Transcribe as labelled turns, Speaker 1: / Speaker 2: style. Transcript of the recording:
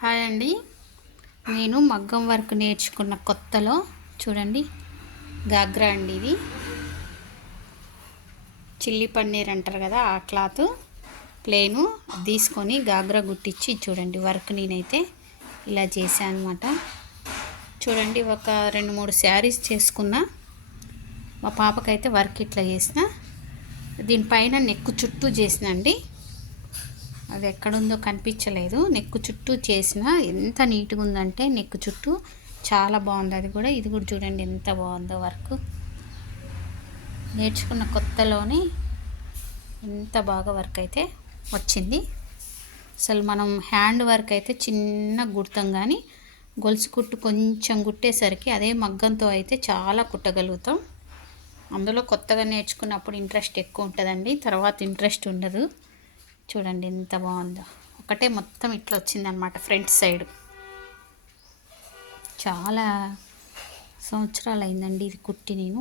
Speaker 1: Hi అండి. నేను మగ్గం వర్క్ నేర్చుకున్న కొత్తలో చూడండి గాగ్రా అండి ఇది. చిల్లీ పన్నీర్ అంటారు కదా ఆ క్లాత్ ప్లేను తీసుకొని గాగ్రా గుట్టించి చూడండి వర్క్ నేనైతే ఇలా చేశాను అనమాట చూడండి ఒక రెండు మూడు శారీస్ చేసుకున్నా మా పాపకైతే వర్క్ ఇట్లా చేసిన. దీనిపైన నెక్కు చుట్టూ చేసిన అండి. అది ఎక్కడుందో కనిపించలేదు. నెక్కు చుట్టూ చేసిన ఎంత నీట్గా ఉందంటే నెక్కు చుట్టూ చాలా బాగుంది. అది కూడా ఇది కూడా చూడండి ఎంత బాగుందో వర్క్. నేర్చుకున్న కొత్తలోనే ఎంత బాగా వర్క్ అయితే వచ్చింది. అసలు మనం హ్యాండ్ వర్క్ అయితే చిన్న గుడతాం కానీ గొలుసు కుట్టు కొంచెం కుట్టేసరికి అదే మగ్గంతో అయితే చాలా కుట్టగలుగుతాం. అందులో కొత్తగా నేర్చుకున్నప్పుడు ఇంట్రెస్ట్ ఎక్కువ ఉంటుందండి. తర్వాత ఇంట్రెస్ట్ ఉండదు. చూడండి ఎంత బాగుందో. ఒకటే మొత్తం ఇట్లా వచ్చిందనమాట ఫ్రంట్ సైడ్. చాలా సంవత్సరాలు అయిందండి ఇది కుట్టి నేను